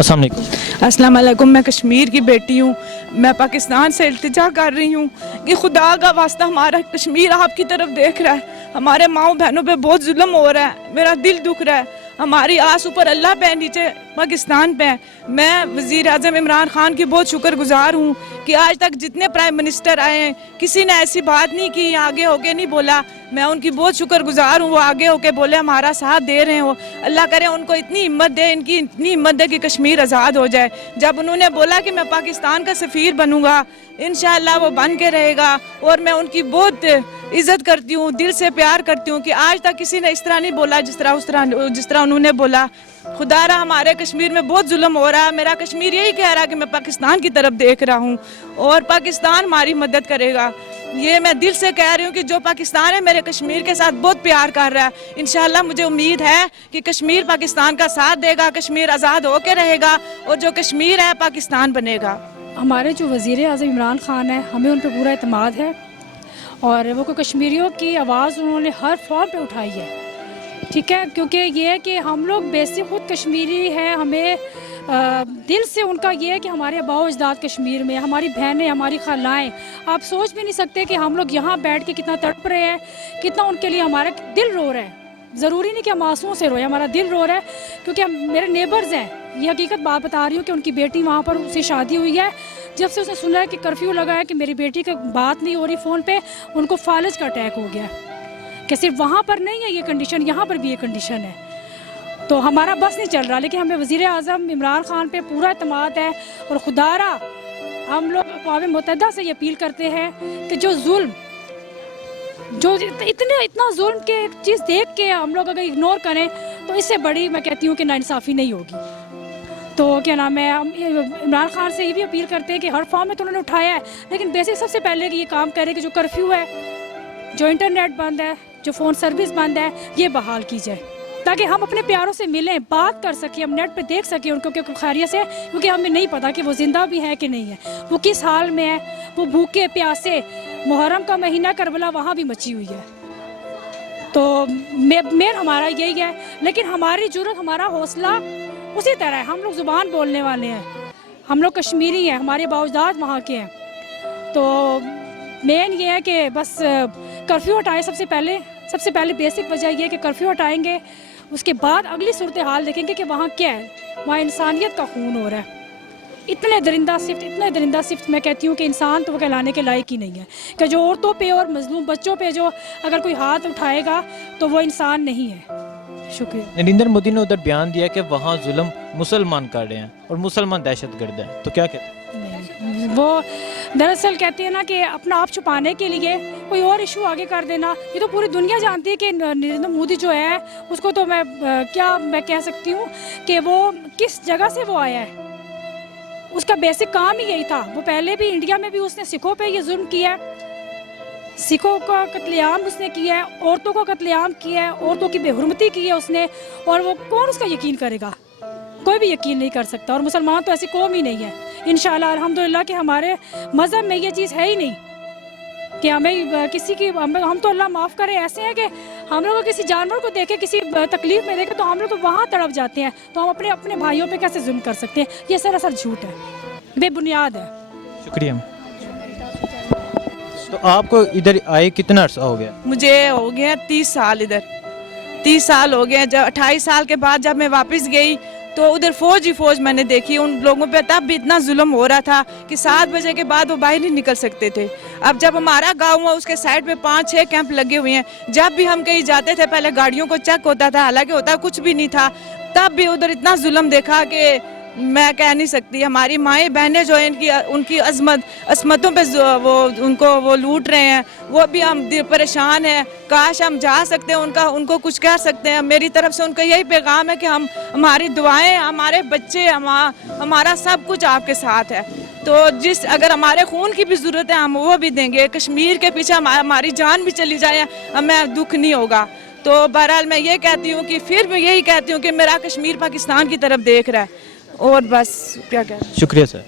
अस्सलाम वालेकुम। अस्सलाम वालेकुम। मैं कश्मीर की बेटी हूँ। मैं पाकिस्तान से इल्तिजा कर रही हूँ कि खुदा का वास्ता हमारा कश्मीर आपकी तरफ देख रहा है। हमारे माओ बहनों पे बहुत जुल्म हो रहा है। मेरा दिल दुख रहा है। हमारी आस ऊपर अल्लाह पे, नीचे पाकिस्तान पे है। मैं वज़ीर आज़म इमरान खान की बहुत शुक्रगुजार हूँ कि आज तक जितने प्राइम मिनिस्टर आए हैं किसी ने ऐसी बात नहीं की, आगे होके नहीं बोला। मैं उनकी बहुत शुक्रगुजार हूँ। वो आगे होके बोले, हमारा साथ दे रहे हो। अल्लाह करे उनको इतनी हिम्मत दे, इनकी इतनी हिम्मत दे कि कश्मीर आज़ाद हो जाए। जब उन्होंने बोला कि मैं पाकिस्तान का सफ़ीर बनूंगा, इंशाअल्लाह वो बन के रहेगा। और मैं उनकी बहुत इज़्ज़त करती हूँ, दिल से प्यार करती हूँ कि आज तक किसी ने इस तरह नहीं बोला जिस तरह उन्होंने बोला। खुदारा हमारे कश्मीर में बहुत जुल्म हो रहा है। मेरा कश्मीर यही कह रहा है कि मैं पाकिस्तान की तरफ देख रहा हूँ और पाकिस्तान हमारी मदद करेगा। ये मैं दिल से कह रही हूँ कि जो पाकिस्तान है मेरे कश्मीर के साथ बहुत प्यार कर रहा है। इंशाअल्लाह मुझे उम्मीद है कि कश्मीर पाकिस्तान का साथ देगा, कश्मीर आज़ाद होकर रहेगा और जो कश्मीर है पाकिस्तान बनेगा। हमारे जो वज़ीर आज़म इमरान खान है, हमें उन पर पूरा एतमाद है और वो कश्मीरियों की आवाज़ उन्होंने हर फॉर्म पे उठाई है, ठीक है। क्योंकि ये है कि हम लोग बेसिक खुद कश्मीरी हैं, हमें दिल से उनका ये है कि हमारे आबाओ अजदाद कश्मीर में, हमारी बहनें, हमारी खालाएँ, आप सोच भी नहीं सकते कि हम लोग यहाँ बैठ के कितना तड़प रहे हैं, कितना उनके लिए हमारा दिल रो रहा है। ज़रूरी नहीं कि हम आंसुओं से रोए, हमारा दिल रो रहा है क्योंकि हम मेरे नेबर्स हैं। ये हकीकत बात बता रही हूँ कि उनकी बेटी वहाँ पर उससे शादी हुई है। जब से उसने सुना है कि कर्फ्यू लगा है कि मेरी बेटी की बात नहीं हो रही फ़ोन पे, उनको फालज का अटैक हो गया कि सिर्फ वहाँ पर नहीं है ये कंडीशन, यहाँ पर भी ये कंडीशन है। तो हमारा बस नहीं चल रहा, लेकिन हमें वज़ीर आज़म इमरान खान पे पूरा एतमाद है और खुदारा हम लोग अक़वाम मुत्तहिदा से ये अपील करते हैं कि जो जुल्म, जो इतना जुल्म के चीज़ देख के हम लोग अगर इग्नोर करें तो इससे बड़ी मैं कहती हूँ कि नाइंसाफ़ी नहीं होगी। तो क्या नाम है, हम इमरान खान से ये भी अपील करते हैं कि हर फॉर्म में तो उन्होंने उठाया है, लेकिन बेसिक सबसे पहले कि ये काम करें कि जो कर्फ्यू है, जो इंटरनेट बंद है, जो फ़ोन सर्विस बंद है, ये बहाल की जाए ताकि हम अपने प्यारों से मिलें, बात कर सकें, हम नेट पे देख सकें उनको कि खैरियत से, क्योंकि हमें नहीं पता कि वो ज़िंदा भी है कि नहीं है, वो किस हाल में है, वो भूखे प्यासे। मुहर्रम का महीना करबला वहाँ भी मची हुई है। तो मेर हमारा यही है, लेकिन हमारी जुर्रत, हमारा हौसला उसी तरह है। हम लोग ज़ुबान बोलने वाले हैं, हम लोग कश्मीरी हैं, हमारे बावजदाद वहाँ के हैं। तो मेन ये है कि बस कर्फ्यू हटाए सबसे पहले बेसिक वजह ये है कि कर्फ्यू हटाएंगे, उसके बाद अगली सूरत हाल देखेंगे कि वहाँ क्या है। वहाँ इंसानियत का खून हो रहा है। इतने दरिंदा सिफ्त मैं कहती हूँ कि इंसान तो वो कहलाने के लायक ही नहीं है कि जो औरतों पे और मजलूम बच्चों पे जो अगर कोई हाथ उठाएगा तो वो इंसान नहीं है। शुक्रिया। नरेंद्र मोदी ने उधर बयान दिया कि वहाँ जुल्म मुसलमान कर रहे हैं और मुसलमान दहशतगर्द हैं, तो क्या कहते हैं? वो दरअसल कहते हैं ना कि अपना आप छुपाने के लिए कोई और इशू आगे कर देना। ये तो पूरी दुनिया जानती है कि नरेंद्र मोदी जो है उसको तो मैं कह सकती हूँ कि वो किस जगह से वो आया है। उसका बेसिक काम ही यही था। वो पहले भी इंडिया में भी उसने सिखों पे ये जुल्म किया है, सिखों का कत्लेआम उसने किया है, औरतों का कत्लेआम किया है, औरतों की बेहुरमती की है उसने। और वो कौन उसका यकीन करेगा? कोई भी यकीन नहीं कर सकता। और मुसलमान तो ऐसी कौम ही नहीं है। इंशाअल्लाह अल्हम्दुलिल्लाह कि हमारे मज़हब में ये चीज़ है ही नहीं कि हमें किसी की, हम तो अल्लाह माफ़ करे ऐसे हैं कि हम लोग किसी जानवर को देखे, किसी तकलीफ़ में देखे तो हम लोग तो वहाँ तड़प जाते हैं। तो हम अपने भाइयों पे कैसे जुल्म कर सकते हैं? ये सरासर झूठ है, बेबुनियाद है। शुक्रिया। तो आपको इधर आए कितना अर्सा हो गया? मुझे हो गया 30 साल। इधर 30 साल हो गए। जब 28 साल के बाद जब मैं वापस गई तो उधर फौज मैंने देखी। उन लोगों पे तब भी इतना जुल्म हो रहा था कि 7 बजे के बाद वो बाहर नहीं निकल सकते थे। अब जब हमारा गांव हुआ उसके साइड पे 5-6 कैंप लगे हुए हैं। जब भी हम कहीं जाते थे पहले गाड़ियों को चेक होता था, हालांकि होता कुछ भी नहीं था। तब भी उधर इतना जुल्म देखा कि मैं कह नहीं सकती। हमारी माएँ बहनें जो हैं उनकी असमतों पे वो लूट रहे हैं। वो भी हम परेशान हैं। काश हम जा सकते हैं, उनको कुछ कह सकते हैं। मेरी तरफ से उनका यही पैगाम है कि हमारी दुआएं, हमारे बच्चे, हमारा सब कुछ आपके साथ है। तो अगर हमारे खून की भी ज़रूरत है हम वो भी देंगे। कश्मीर के पीछे हमारी जान भी चली जाए हमें दुख नहीं होगा। तो बहरहाल मैं ये कहती हूँ कि फिर मैं यही कहती हूँ कि मेरा कश्मीर पाकिस्तान की तरफ देख रहा है। और बस क्या कह। शुक्रिया सर।